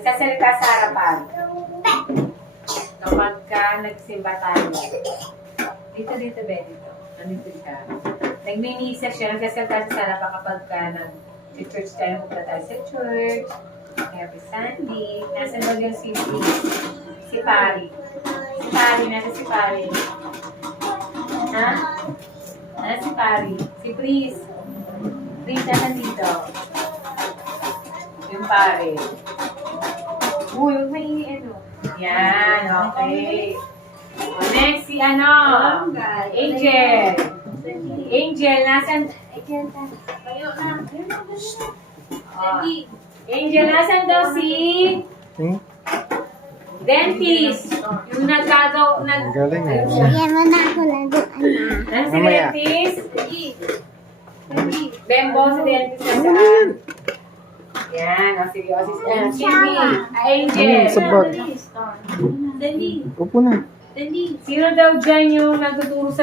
Nagsasalita sa harapan. Kapag ka nagsimba tayo. Dito, be, dito. Nandito ka. Nagmimisa siya, nagsasalita siya sa harapan kapag ka nag-church tayo, magpunta tayo sa church. Every Sunday. Nasaan ba yung si Pari? Si Pari, nasa si Pari. Ha? Nasa si Pari. Si Pris. Pris, nasa dito. Yung Pari. Uy, huwag may ano. Yan, okay. Next, si ano? Angel. Angel, nasan? Kayo na. Oh. Angel, nasan daw si dentist? Yung nagkagaw, Ang galing eh. Bigyan mo na ako na doon, anak. Nasa si Mamaya. dentist? Bembo, si dentist na saan? Yan, o sige, o si Cindy. Angel. Sa bag. Dali. Upo na. Dali. Sino daw dyan yung nagtuturo sa